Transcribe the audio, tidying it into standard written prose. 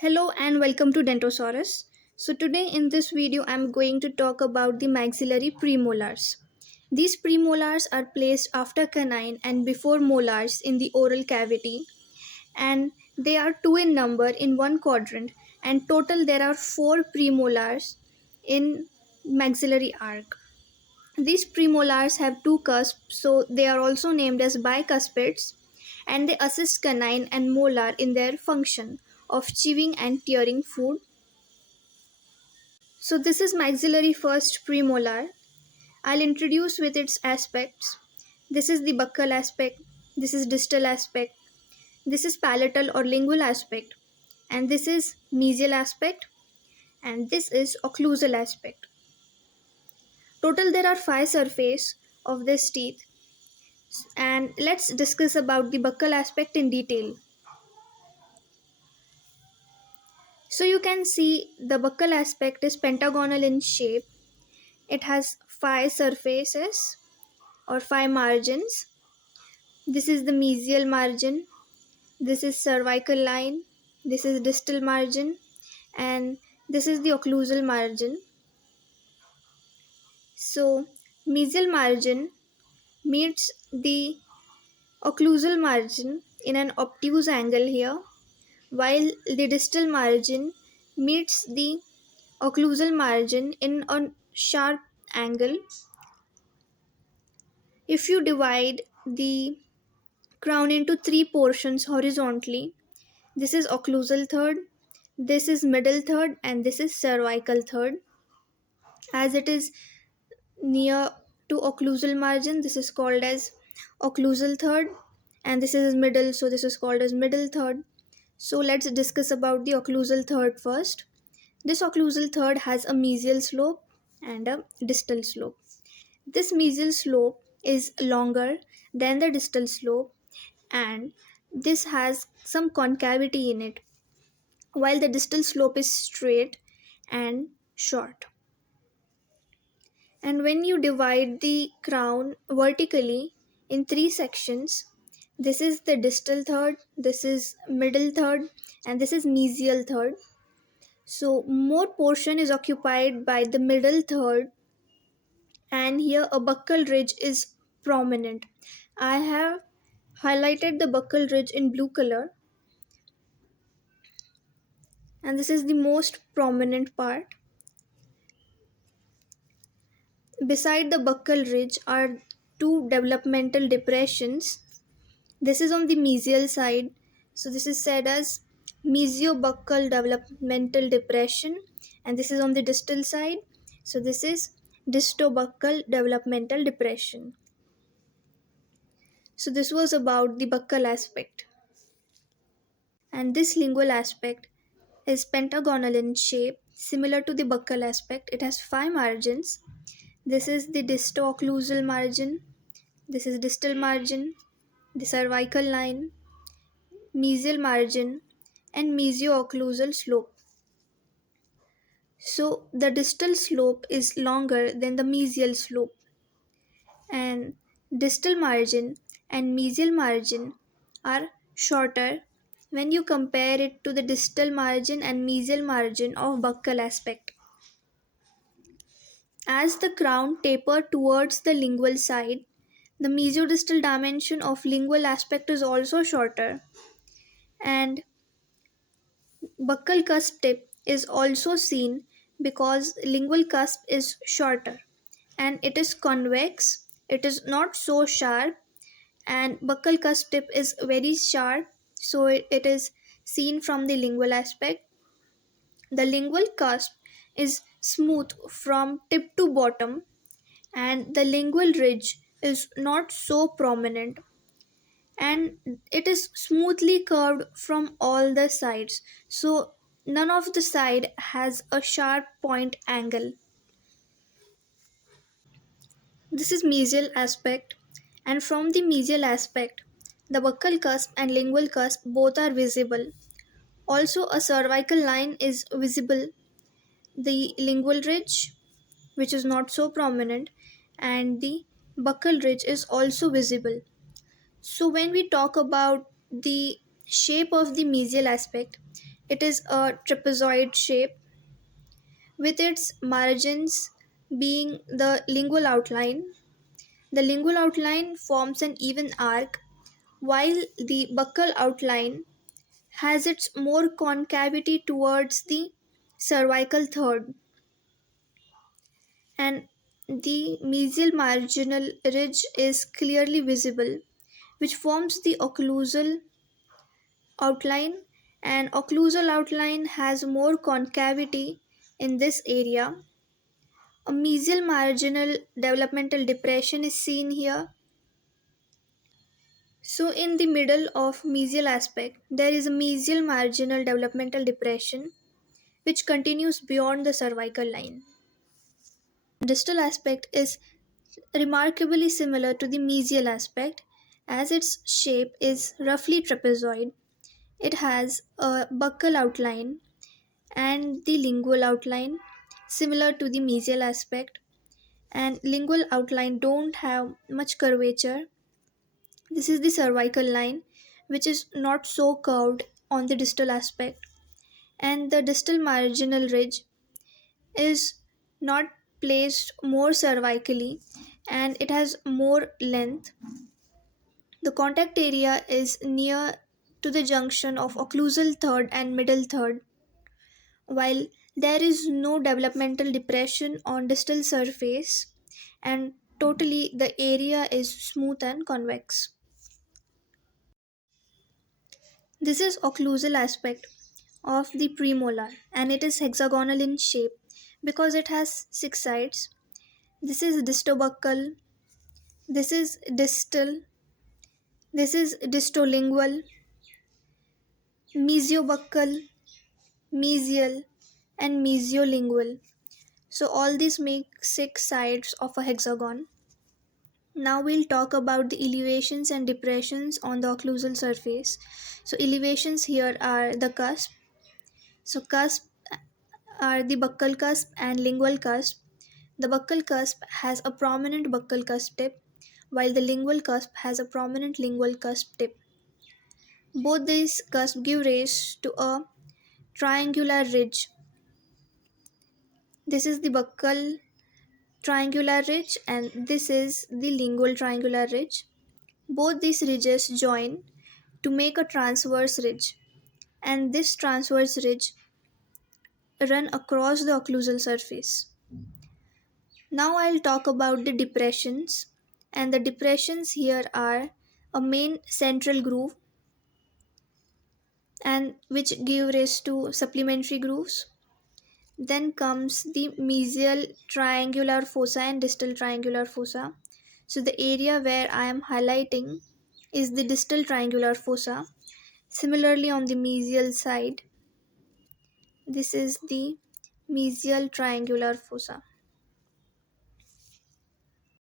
Hello and welcome to Dentosaurus. So today in this video I'm going to talk about the maxillary premolars. These premolars are placed after canine and before molars in the oral cavity, and they are two in number in one quadrant, and total there are four premolars in maxillary arc. These premolars have two cusps, so they are also named as bicuspids, and they assist canine and molar in their function of chewing and tearing food. So this is maxillary first premolar. I'll introduce with its aspects. This is the buccal aspect, this is distal aspect, this is palatal or lingual aspect, and this is mesial aspect, and this is occlusal aspect. Total there are five surface of this teeth, and let's discuss about the buccal aspect in detail. So you can see the buccal aspect is pentagonal in shape. It has five surfaces or five margins. This is the mesial margin, this is cervical line, this is distal margin, and this is the occlusal margin. So mesial margin meets the occlusal margin in an obtuse angle here, while the distal margin meets the occlusal margin in a sharp angle. If you divide the crown into three portions horizontally, this is occlusal third, this is middle third, and this is cervical third. As it is near to occlusal margin, this is called as occlusal third, and this is middle, so this is called as middle third. So let's discuss about the occlusal third first. This occlusal third has a mesial slope and a distal slope. This mesial slope is longer than the distal slope, and this has some concavity in it, while the distal slope is straight and short. And when you divide the crown vertically in three sections, this is the distal third, this is middle third, and this is mesial third. So more portion is occupied by the middle third, and here a buccal ridge is prominent. I have highlighted the buccal ridge in blue color, and this is the most prominent part. Beside the buccal ridge are two developmental depressions. This is on the mesial side, so this is said as mesiobuccal developmental depression, and this is on the distal side, so this is distobuccal developmental depression. So this was about the buccal aspect, and this lingual aspect is pentagonal in shape, similar to the buccal aspect. It has five margins. This is the disto-occlusal margin, this is distal margin, the cervical line, mesial margin, and mesio-occlusal slope. So the distal slope is longer than the mesial slope, and distal margin and mesial margin are shorter when you compare it to the distal margin and mesial margin of buccal aspect. As the crown taper towards the lingual side, the mesiodistal dimension of lingual aspect is also shorter, and buccal cusp tip is also seen because lingual cusp is shorter and it is convex, it is not so sharp, and buccal cusp tip is very sharp, so it is seen from the lingual aspect. The lingual cusp is smooth from tip to bottom, and the lingual ridge is not so prominent, and it is smoothly curved from all the sides, so none of the side has a sharp point angle. This is mesial aspect, and from the mesial aspect the buccal cusp and lingual cusp both are visible. Also a cervical line is visible, the lingual ridge, which is not so prominent, and the buccal ridge is also visible. So when we talk about the shape of the mesial aspect, It is a trapezoid shape with its margins being the lingual outline. The lingual outline forms an even arc, while the buccal outline has its more concavity towards the cervical third, and the mesial marginal ridge is clearly visible, which forms the occlusal outline, and occlusal outline has more concavity in this area. A mesial marginal developmental depression is seen here. So, in the middle of mesial aspect, there is a mesial marginal developmental depression which continues beyond the cervical line. Distal aspect is remarkably similar to the mesial aspect as its shape is roughly trapezoid. It has a buccal outline and the lingual outline similar to the mesial aspect, and lingual outline don't have much curvature. This is the cervical line, which is not so curved on the distal aspect, and the distal marginal ridge is not placed more cervically and it has more length. The contact area is near to the junction of occlusal third and middle third, while there is no developmental depression on distal surface, and totally the area is smooth and convex. This is occlusal aspect of the premolar, and it is hexagonal in shape because it has six sides. This is distobuccal, this is distal, this is distolingual, mesiobuccal, mesial, and mesiolingual. So all these make six sides of a hexagon. Now we'll talk about the elevations and depressions on the occlusal surface. So elevations here are the cusp. So cusp are the buccal cusp and lingual cusp. The buccal cusp has a prominent buccal cusp tip, while the lingual cusp has a prominent lingual cusp tip. Both these cusps give rise to a triangular ridge. This is the buccal triangular ridge and this is the lingual triangular ridge. Both these ridges join to make a transverse ridge, and this transverse ridge run across the occlusal surface. Now I'll talk about the depressions, and the depressions here are a main central groove and which give rise to supplementary grooves. Then comes the mesial triangular fossa and distal triangular fossa. So the area where I am highlighting is the distal triangular fossa. Similarly on the mesial side, this is the mesial triangular fossa.